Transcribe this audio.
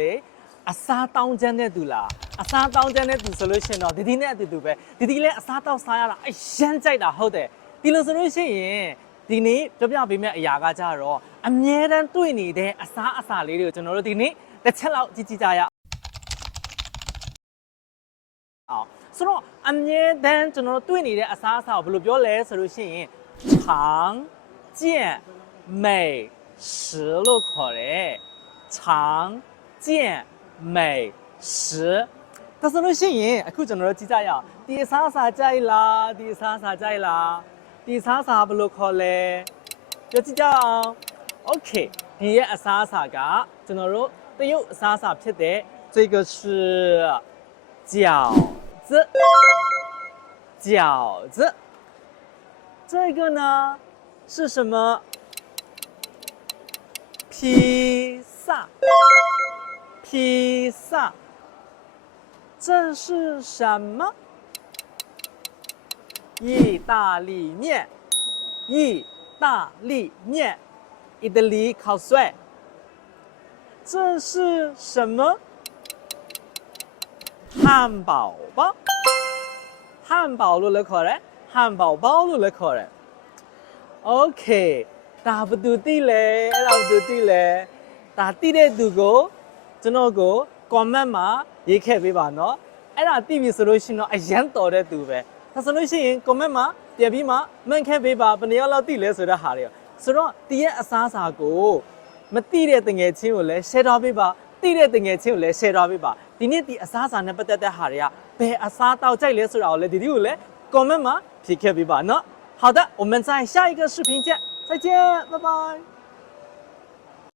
လေအစားတောင်းချမ်းတဲ့သူလားအစားတောင်းချမ်းတဲ့သူဆိုလို့ရှိရင်တော့ဒီနဲ့အတူတူပဲဒီလည်းအစားတောက်စားရတာအရန်ကြိုက်တာဟုတ်တယ်ဒီလိုဆိုလို့ရှိရင်ဒီနေ့ပြောပြပေးမယ့်အရာကကြတော့အမြဲတမ်းတွေ့နေတဲ့အစားအစာလေးတွေကိုကျွန်တော်တို့ဒီနေ့တစ်ချက်လောက်ကြည့်ကြရအောင်ဆိုတော့အမြဲတမ်းကျွန်တော်တို့တွေ့နေတဲ့အစားအစာကိုဘယ်လိုပြောလဲဆိုလို့ရှိရင်常见美食လို့ခေါ်တယ်常见美食ဒါဆိုလို့ရှိရင်အခုကျွန်တော်တို့ကြည့်ကြရအောင်ဒီအစားအစာကြိုက်လားဒီအစားအစာကြိုက်လားဒီအစားအစာဘယ်လိုခေါ်လဲပြောကြည့်ကြအောင် Okay ဒီရဲ့အစားအစာကကျွန်တော်တို့တရုတ်အစားအစာဖြစ်တဲ့这个是饺子饺子这个呢是什么披萨披萨这是什么意大利面意大利面意大利烤碎这是什么汉堡包汉堡လို့လည်းခေါ်တယ်汉堡包လို့လည်းခေါ်တယ် Okay ဒါဘယ်သူသိလဲအဲ့ဒါဘယ်သူသိလဲဒါသိတဲ့သူကိုကျွန်တော်ကို comment မှာရေးခဲ့ပေးပါနော်အဲ့ဒါသိပြီဆိုလို့ရှိရင်တော့အရန်တော်တဲ့သူပဲဒါဆိုလို့ရှိရင် comment မှာပြန်ပြီးမှမှန်ခဲ့ပေးပါဘယ်နှစ်ယောက်လောက်သိလဲဆိုတဲ့ဟာတွေဆိုတော့ဒီရဲ့အစားအစာကိုမသိတဲ့တငယ်ချင်းကိုလည်း share ထားပေးပါသိတဲ့တငယ်ချင်းကိုလည်း share ထားပေးပါဒီနေ့ဒီအစားအစာနဲ့ပတ်သက်တဲ့ဟာတွေကဘယ်အစားတောက်ကြိုက်လဲဆိုတာကိုလည်းဒီကိုလည်း comment မှာဖြေခဲ့ပေးပါနော်好的我们在下一个视频见再见拜拜